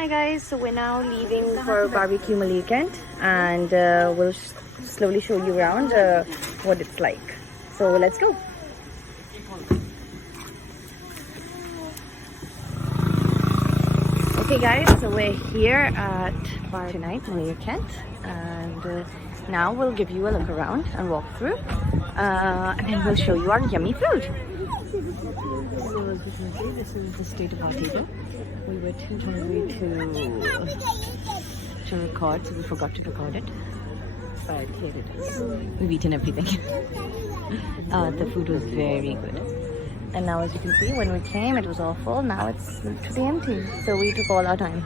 Hi guys, so we're now leaving for BBQ Malir Cantt, and we'll slowly show you around what it's like. So let's go. Okay guys, so we're here at BBQ Tonight, Malir Cantt, and now we'll give you a look around and walk through, and then we'll show you our yummy food. So as you can see, this is the state of our table. We were too hungry to record, so we forgot to record it. But here it is. We've eaten everything. The food was very good. And now as you can see, when we came it was all full. Now it's literally empty. So we took all our time.